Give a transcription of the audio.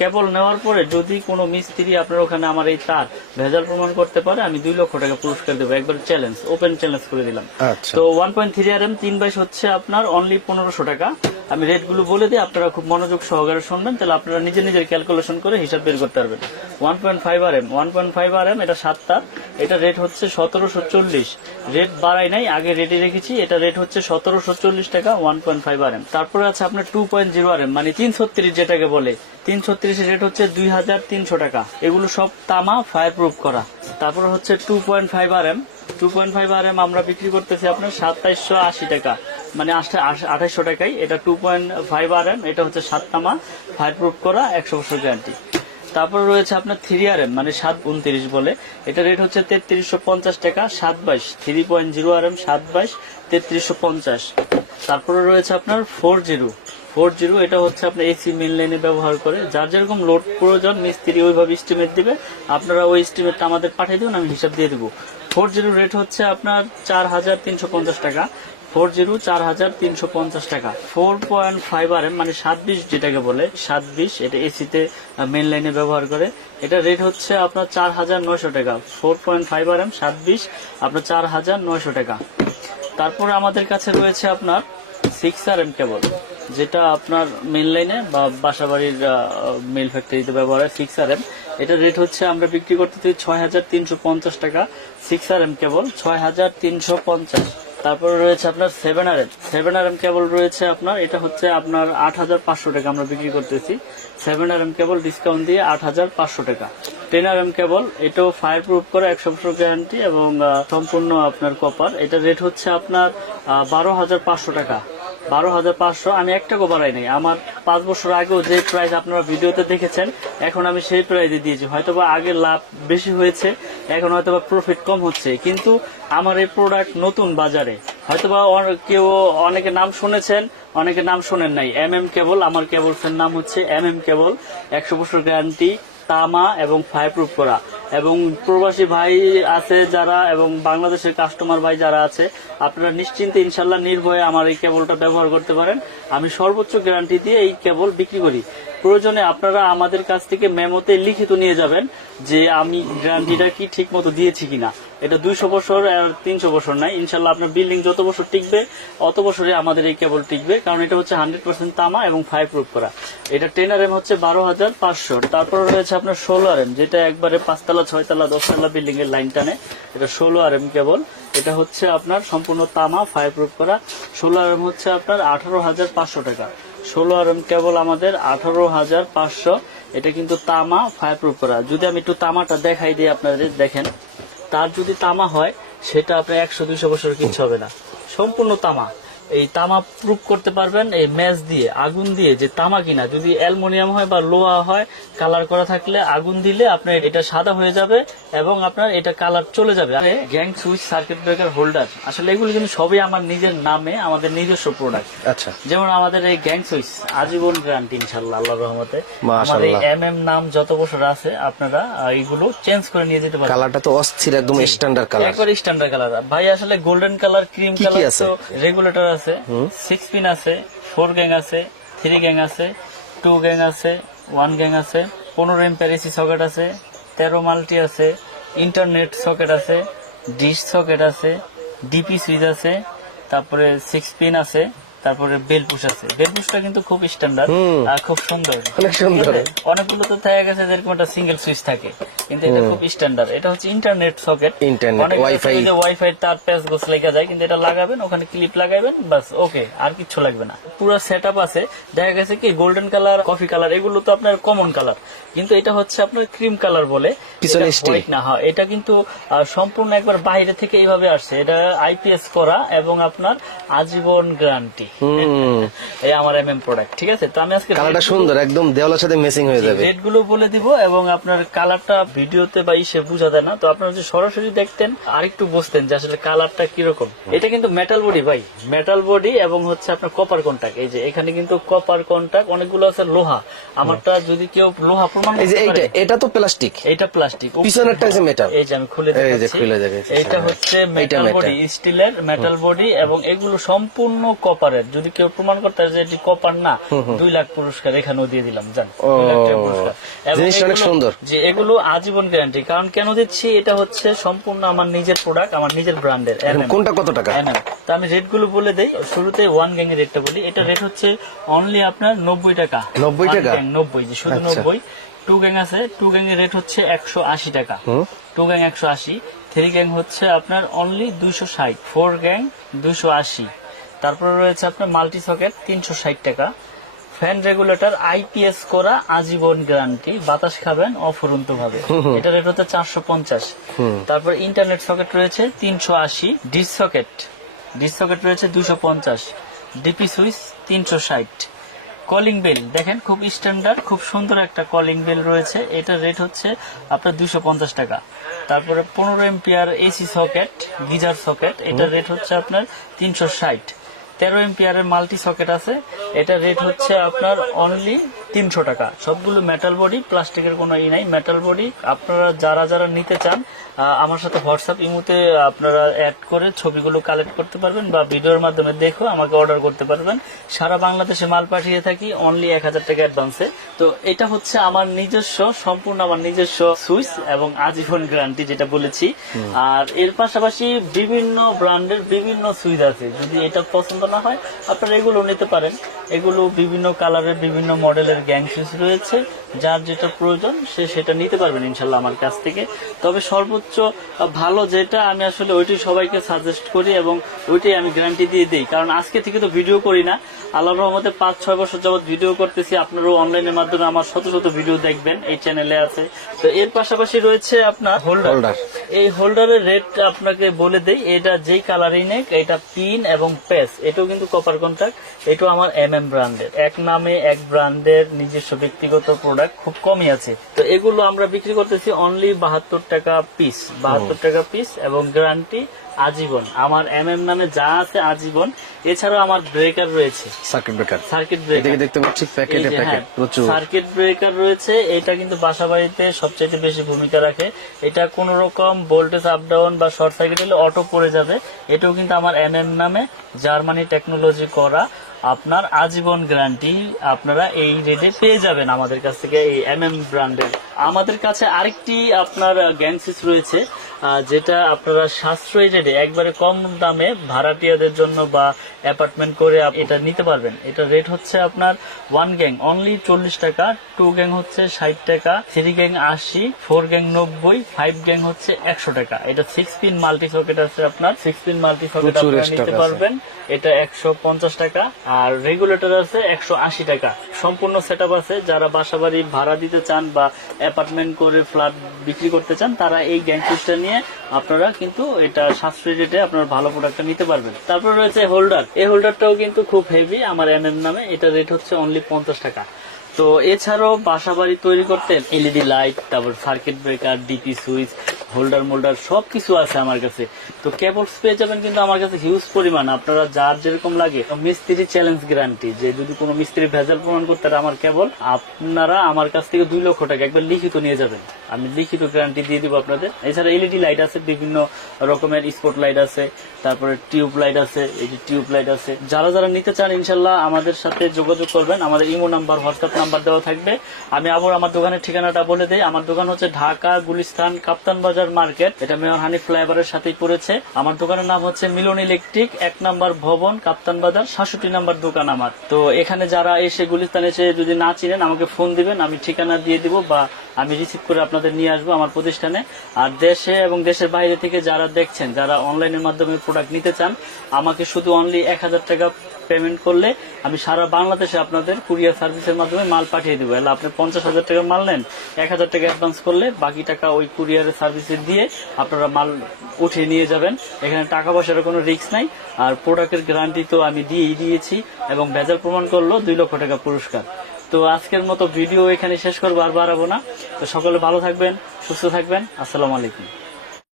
কেবল নেওয়ার পরে যদি কোনো মিস্ত্রি আপনার ওখানে আমার এই তার ভেজাল প্রমাণ করতে পারে আমি দুই লক্ষ টাকা পুরস্কার দেবো। একবার চ্যালেঞ্জ ওপেন চ্যালেঞ্জ করে দিলাম। আচ্ছা। তো one point three R M তিন বাইশ হচ্ছে আপনার অনলি পনেরোশো টাকা। আমি রেটগুলো বলে দিই আপনারা খুব মনোযোগ সহকারে শুনবেন তাহলে আপনারা নিজে নিজের ক্যালকুলেশন করে হিসাব বের করতে পারবেন। One point five R M one point five R M এটা সাতটা এটা রেট হচ্ছে সতেরোশো চল্লিশ। রেট বাড়াই নাই আগে রেটে রেখেছি এটা রেট হচ্ছে সতেরোশো চল্লিশ টাকা one point five R M তারপরে আছে আপনার two point zero R M মানে তিন ছত্রিশ যেটাকে বলে তিন ছত্রিশের রেট হচ্ছে দুই হাজার তিনশো টাকা। এগুলো সব তামা ফায়ার করা। তারপরে হচ্ছে two point five R M two point five R M আমরা বিক্রি করতেছি আপনার সাতাইশশো আশি টাকা। মানে আঠাইশশো টাকায়। এটা two point five R M এটা হচ্ছে সাত তামা ফায়ার করা, একশো বছর গ্যারান্টি তারপর রয়েছে আপনার থ্রি আর এম মানে সাত উনত্রিশ বলে। এটা রেট হচ্ছে তেত্রিশশো পঞ্চাশ টাকা, সাত বাইশ। Three point zero R M সাত বাইশ, তেত্রিশশো পঞ্চাশ। তারপরে রয়েছে আপনার ফোর জিরো ফোর জিরো, এটা হচ্ছে আপনার এসি মেন লাইনে ব্যবহার করে। যার যেরকম লোড প্রয়োজন, মিস্ত্রি ওইভাবে স্টিমেট দিবে। আপনারা ওই স্টিমেটটা আমাদের পাঠিয়ে দেবেন, আমি হিসাব দিয়ে দেবো। ফোর জিরো রেট হচ্ছে আপনার চার হাজার তিনশো পঞ্চাশ টাকা। ফোর জিরো, চার হাজার তিনশো পঞ্চাশ টাকা। Four point five R M মানে সাত বিশ যেটাকে বলে, সাত বিশ, এটা এসিতে মেন লাইনে ব্যবহার করে। এটা রেট হচ্ছে আপনার চার হাজার নয়শো টাকা। Four point five R M সাত বিশ, আপনার চার হাজার নয়শো টাকা। তারপরে আমাদের কাছে রয়েছে আপনার সিক্স আর এম কেবল। যেটা আপনার মেন লাইনে বা বাসাবাড়ির মেল ফ্যাক্টরিতে ব্যবহার হয় সিক্স আর এম এটার রেট হচ্ছে আমরা বিক্রি করতেছি ছয় হাজার তিনশো পঞ্চাশ টাকা। সিক্স আর এম কেবল ছয় হাজার তিনশো পঞ্চাশ। তারপরে রয়েছে আপনার seven R M seven R M cable রয়েছে আপনার, এটা হচ্ছে আপনার আট হাজার পাঁচশো টাকা আমরা বিক্রি করতেছি। Seven R M cable discount দিয়ে আট হাজার পাঁচশো টাকা। টেন আর এম কেবল, এটাও ফায়ার প্রুফ করে একশো বছর গ্যারান্টি এবং সম্পূর্ণ আপনার কপার এটা রেট হচ্ছে আপনার বারো হাজার পাঁচশো টাকা। বারো হাজার পাঁচশো। আমি এক টাকা বাড়াই নাই। আমার পাঁচ বছর আগেও যে প্রাইস আপনারা ভিডিওতে দেখেছেন, এখন আমি সেই প্রাইসে দিয়েছি। হয়তোবা আগে লাভ বেশি হয়েছে, এখন হয়তোবা প্রফিট কম হচ্ছে। কিন্তু আমার এই প্রোডাক্ট নতুন বাজারে। হয়তোবা কেউ অনেকে নাম শুনেছেন, অনেকে নাম শোনেন নাই। এম এম কেবল আমার কেবলসের নাম হচ্ছে এম এম কেবল একশো বছর গ্যারান্টি তামা এবং ফায়ার প্রুফ করা। এবং প্রবাসী ভাই আছে যারা এবং বাংলাদেশের কাস্টমার ভাই যারা আছে, আপনারা নিশ্চিন্তে ইনশাল্লাহ নির্ভয়ে আমার এই কেবলটা ব্যবহার করতে পারেন। আমি সর্বোচ্চ গ্যারান্টি দিয়ে এই কেবল বিক্রি করি। প্রয়োজনে আপনারা আমাদের কাছ থেকে মেমোতে লিখিত নিয়ে যাবেন যে আমি গ্যারান্টিটা কি ঠিক মতো দিয়েছি কিনা। এটা দুইশো বছর তিনশো বছর নাই। ইনশাল্লাহ আপনার বিল্ডিং যত বছর টিকবে, অত বছরে আমাদের এই কেবল টিকবে, কারণ এটা হচ্ছে হান্ড্রেড পার্সেন্ট তামা এবং ফাইভ প্রুফ করা। এটা টেন আর এম হচ্ছে বারো হাজার পাঁচশো। তারপর রয়েছে আপনার ষোলো আর এম যেটা একবারে পাঁচতলা, ছয়তলা, দশতলা বিল্ডিং এর লাইন টানে। এটা ষোলো আর এম কেবল এটা হচ্ছে আপনার সম্পূর্ণ তামা ফাইভ প্রুফ করা। ষোলো আর এম হচ্ছে আপনার আঠারো হাজার পাঁচশো টাকা। ষোলো আর এম কেবল আমাদের আঠারো হাজার পাঁচশো। এটা কিন্তু তামা ফায়ার প্রুফ করা। যদি আমি একটু তামাটা দেখাই দিই আপনাদের, দেখেন। তার যদি তামা হয় সেটা আপনার একশো দুইশো বছর কিচ্ছু হবে না। সম্পূর্ণ তামা। এই তামা প্রুফ করতে পারবেন এই ম্যাচ দিয়ে আগুন দিয়ে যে তামা কিনা। যদি অ্যালমোনিয়াম হয় বা লোহা হয় কালার করা থাকলে আগুন দিলে আপনার এটা সাদা হয়ে যাবে এবং আপনার এটা কালার চলে যাবে। Gang switch circuit breaker holder আসলে এগুলো কিন্তু সবই আমার নিজের নামে আমাদের নিজস্ব প্রোডাক্ট আচ্ছা। যেমন আমাদের এই গ্যাং সুইচ আজীবন গ্যারান্টি ইনশাল্লাহ আল্লাহ রহমতে। এম এম নাম যত বছর আছে আপনারা এইগুলো চেঞ্জ করে নিয়ে যেতে পারেন কালারটা তো অস্থির একদম স্ট্যান্ডার্ড কালার একবার স্ট্যান্ডার্ড কালার ভাই আসলে গোল্ডেন কালার ক্রিম কালার? তো রেগুলেটর আছে। সিক্স পিন আছে ফোর গ্যাং আছে থ্রি গ্যাং আছে টু গ্যাং আছে ওয়ান গ্যাং আছে পনেরো এম্পের এসি সকেট আছে তেরো মাল্টি আছে ইন্টারনেট সকেট আছে ডিশ সকেট আছে ডিপি সুইচ আছে তারপরে সিক্স পিন আছে তারপরে বেল পুশ আছে। বেল পুশটা কিন্তু খুব স্ট্যান্ডার্ড আর খুব সুন্দর। অনেক সুন্দর। অনেকগুলো তো দেখা গেছে যেরকম একটা সিঙ্গেল সুইচ থাকে। কিন্তু এটা খুব স্ট্যান্ডার্ড এটা হচ্ছে internet socket Internet, Wi-Fi। Wifi তার প্যাচ গোছ লেগে যায় কিন্তু এটা লাগাবেন ওখানে ক্লিপ লাগাবেন বাস ওকে আর কিচ্ছু লাগবে না। পুরো সেট আছে। দেখা গেছে কি গোল্ডেন কালার কফি কালার এগুলো তো আপনার কমন কালার কিন্তু এটা হচ্ছে আপনার ক্রিম কালার বলে। পিছনে white না হয় এটা কিন্তু সম্পূর্ণ একবার বাইরে থেকে এইভাবে আসছে। এটা আইপিএস করা এবং আপনার আজীবন গ্যারান্টি এই আমার এম এম প্রোডাক্ট ঠিক আছে? তো আমি আজকে কালারটা সুন্দর একদম দেওয়ালের সাথে হয়ে যাবে। রেটগুলো বলে দিব এবং আপনার কালারটা ভিডিওতে বা ইসে বোঝা যায় না। তো আপনারা যদি সরাসরি দেখতেন আরেকটু বুঝতেন যে আসলে কালারটা কীরকম। এটা কিন্তু মেটাল বডি ভাই মেটাল বডি এবং হচ্ছে আপনার কপার কন্টাক্ট এই যে এখানে কিন্তু কপার কন্টাক্ট অনেকগুলো আছে লোহা। আমারটা যদি কেউ লোহা প্রমাণ এই যে এইটা এটা তো প্লাস্টিক এইটা প্লাস্টিক পিছনেরটা হচ্ছে metal। এই যে আমি খুলে এই যে খুলে হ্যাঁ। হচ্ছে মেটাল বডি স্টিলের মেটাল বডি এবং এগুলো সম্পূর্ণ কপারের রেট যদি কেউ প্রমাণ করতে পারে যে এটি কপার না দুই লাখ পুরস্কার এখানেও দিয়ে দিলাম জান। যে এগুলো আজীবন গ্যারান্টি কারণ কেন দিচ্ছি? এটা হচ্ছে সম্পূর্ণ আমার নিজের প্রোডাক্ট আমার নিজের ব্র্যান্ডের কোনটা কত টাকা? তো আমি রেটগুলো বলে দেই। শুরুতে ওয়ান গ্যাং এর রেটটা বলি। এটা রেট হচ্ছে অনলি আপনার নব্বই টাকা। নব্বই টাকা? নব্বই যে শুধু আচ্ছা। নব্বই। টু গ্যাং আছে। টু গ্যাং এর রেট হচ্ছে একশো আশি টাকা। টু গ্যাং একশো আশি। থ্রি গ্যাং হচ্ছে আপনার অনলি দুইশো ষাট। ফোর গ্যাং দুইশো আশি। তারপরে রয়েছে আপনার মাল্টি সকেট তিনশো ষাট টাকা। ফ্যান রেগুলেটর আইপিএস করা আজীবন গ্যারান্টি বাতাস খাবেন অফুরন্ত ভাবে এটা রেট হচ্ছে চারশো পঞ্চাশ। তারপর ইন্টারনেট সকেট রয়েছে তিনশো আশি। ডিস সকেট ডিস সকেট রয়েছে দুশো পঞ্চাশ। ডিপি সুইচ তিনশো ষাট। কলিং বেল দেখেন খুব স্ট্যান্ডার্ড খুব সুন্দর একটা কলিং বেল রয়েছে। এটার রেট হচ্ছে আপনার দুশো পঞ্চাশ টাকা। তারপরে পনেরো ampere AC socket geyser socket এটার রেট হচ্ছে আপনার তিনশো ষাট। তেরো এমপিআর এর মাল্টি সকেট আছে। এটা রেট হচ্ছে আপনার অনলি তিনশো টাকা। সবগুলো মেটাল বডি প্লাস্টিকের কোনো ই নাই মেটাল বডি আপনারা যারা যারা নিতে চান আমার সাথে হোয়াটসঅ্যাপ ইমুতে আপনারা অ্যাড করে ছবিগুলো কালেক্ট করতে পারবেন বা ভিডিওর মাধ্যমে দেখো আমাকে অর্ডার করতে পারবেন। সারা বাংলাদেশে মাল পাঠিয়ে থাকি অনলি এক হাজার টাকা অ্যাডভান্সে তো এটা হচ্ছে আমার নিজস্ব সম্পূর্ণ আমার নিজস্ব সুইচ এবং আজীবন গ্যারান্টি যেটা বলেছি। আর এর পাশাপাশি বিভিন্ন ব্র্যান্ডের বিভিন্ন সুইচ আছে। যদি এটা পছন্দ না হয় আপনারা এগুলো নিতে পারেন। এগুলো বিভিন্ন কালারের বিভিন্ন মডেলের গ্যাং সুইচ রয়েছে। যার যেটা প্রয়োজন সে সেটা নিতে পারবেন ইনশাল্লাহ আমার কাছ থেকে। তবে সর্বোচ্চ ভালো যেটা আমি আসলে ওইটি সবাইকে সাজেস্ট করি এবং ওইটাই আমি গ্যারান্টি দিয়ে দিই। কারণ আজকে থেকে তো ভিডিও করি না। আল্লাহ রহমতে পাঁচ ছয় বছর যাবত ভিডিও করতেছি। আপনারাও অনলাইনের মাধ্যমে আমার শত শত ভিডিও দেখবেন এই চ্যানেলে আছে। তো এর পাশাপাশি রয়েছে আপনার হোল্ডার হোল্ডার এই হোল্ডারের রেট আপনাকে বলে দেই। এটা যেই কালারই নেক এটা পিন এবং পেস এটাও কিন্তু কপার কন্ট্যাক্ট এটাও আমার এম এম ব্র্যান্ডের এক নামে এক ব্র্যান্ডের নিজস্ব ব্যক্তিগত প্রোডাক্ট খুব কমই আছে। তো এগুলো আমরা বিক্রি করতেছি অনলি বাহাত্তর টাকা পিস বাহাত্তর টাকা পিস এবং গ্যারান্টি আজীবন। আমার এম এম নামে যা আছে আজীবন। এছাড়াও আমার ব্রেকার রয়েছে। সার্কিট ব্রেকার সার্কিট ব্রেকার দেখতে পাচ্ছি প্যাকেটে প্যাকেট প্রচুর। সার্কিট ব্রেকার রয়েছে। এটা কিন্তু বাসা বাড়িতে সবচাইতে বেশি ভূমিকা রাখে। এটা কোন রকম ভোল্টেজ আপ ডাউন বা শর্ট সার্কিট হলে অটো পড়ে যাবে। এটাও কিন্তু আমার এম এম নামে জার্মানি টেকনোলজি করা। আপনার আজীবন গ্যারান্টি আপনারা এই রেটে পেয়ে যাবেন আমাদের কাছ থেকে এই এম এম ব্র্যান্ডের আমাদের কাছে আরেকটি আপনার গ্যাংসিস রয়েছে। যেটা আপনারা সাশ্রয়ী রেটে একবারে কম দামে ভাড়াটিয়াদের জন্য বা অ্যাপার্টমেন্ট করে এটা নিতে পারবেন। এটা রেট হচ্ছে আপনার ওয়ান গ্যাং অনলি চল্লিশ টাকা টু গ্যাং হচ্ছে ষাট টাকা থ্রি গ্যাং আশি ফোর গ্যাং নব্বই ফাইভ গ্যাং হচ্ছে একশো টাকা। এটা সিক্স পিন মাল্টি সকেট আছে আপনার। সিক্স পিন মাল্টি সকেট আপনারা নিতে পারবেন। এটা একশো পঞ্চাশ টাকা আর রেগুলেটর আছে একশো আশি টাকা। সম্পূর্ণ সেট আছে। যারা বাসাবাড়ি ভাড়া দিতে চান বা অ্যাপার্টমেন্ট করে ফ্ল্যাট বিক্রি করতে চান তারা এই গ্যাং সুইচটা নিয়ে আপনারা কিন্তু এটা সাশ্রয়ী রেটে আপনার ভালো প্রোডাক্টটা নিতে পারবেন। তারপর রয়েছে হোল্ডার এই হোল্ডারটাও কিন্তু খুব হেভি আমার এম এম নামে। এটা রেট হচ্ছে অনলি পঞ্চাশ টাকা। তো এছাড়াও বাসা বাড়ি তৈরি করতে এলইডি লাইট তারপর circuit breaker DP switch holder moulder সব কিছু আছে আমার কাছে। তো কেবলস পেয়ে যাবেন কিন্তু আমার কাছে হিউজ পরিমাণ। আপনারা যার যেরকম লাগে। মিস্ত্রি চ্যালেঞ্জ গ্যারান্টি যে যদি কোনো মিস্ত্রি ভেজাল প্রমাণ করতে আমার কেবল, আপনারা আমার কাছ থেকে দুই লক্ষ টাকা একবার লিখিত নিয়ে যাবেন। আমি লিখিত গ্যারান্টি দিয়ে দিব আপনাদের। এছাড়া এলইডি লাইট আছে, বিভিন্ন রকমের স্পট লাইট আছে। তারপরে টিউব লাইট আছে, এই যে টিউব লাইট আছে। যারা যারা নিতে চান, ইনশাল্লাহ আমাদের সাথে যোগাযোগ করবেন। আমাদের ইমো নাম্বার, হোয়াটসঅ্যাপ নাম্বার দেওয়া থাকবে। আমি আবার আমার দোকানের ঠিকানাটা বলে দিই। আমার দোকান হচ্ছে ঢাকা গুলিস্তান কাপ্তান বাজার মার্কেট। এটা মেয়র হানি ফ্লাইওভারের সাথেই পড়েছে। আমার দোকানের নাম হচ্ছে মিলন ইলেকট্রিক, এক নাম্বার ভবন, কাপ্তান বাজার, সাতষট্টি নাম্বার দোকান আমার। তো এখানে যারা এসে গুলিস্তান এসে যদি না চিনেন, আমাকে ফোন দিবেন, আমি ঠিকানা দিয়ে দিব বা আমি রিসিভ করে আপনাদের নিয়ে আসব আমার প্রতিষ্ঠানে। আর দেশে এবং দেশের বাইরে থেকে যারা দেখছেন, যারা অনলাইনের মাধ্যমে প্রোডাক্ট নিতে চান, আমাকে শুধু অনলি এক হাজার টাকা পেমেন্ট করলে আমি সারা বাংলাদেশে আপনাদের কুরিয়ার সার্ভিসের মাধ্যমে মাল পাঠিয়ে দেবো। এলে আপনি পঞ্চাশ হাজার টাকা মাল নেন, এক হাজার টাকা অ্যাডভান্স করলে বাকি টাকা ওই কুরিয়ারের সার্ভিসে দিয়ে আপনারা মাল উঠিয়ে নিয়ে যাবেন। এখানে টাকা পয়সার কোনো রিস্ক নাই। আর প্রোডাক্টের গ্যারান্টি তো আমি দিয়েই দিয়েছি এবং ভেজাল প্রমাণ করল, দুই লক্ষ টাকা পুরস্কার। তো আজকের মতো ভিডিও এখানে শেষ করব আর বাড়াবো না। তো সকলে ভালো থাকবেন, সুস্থ থাকবেন। আসসালামু আলাইকুম।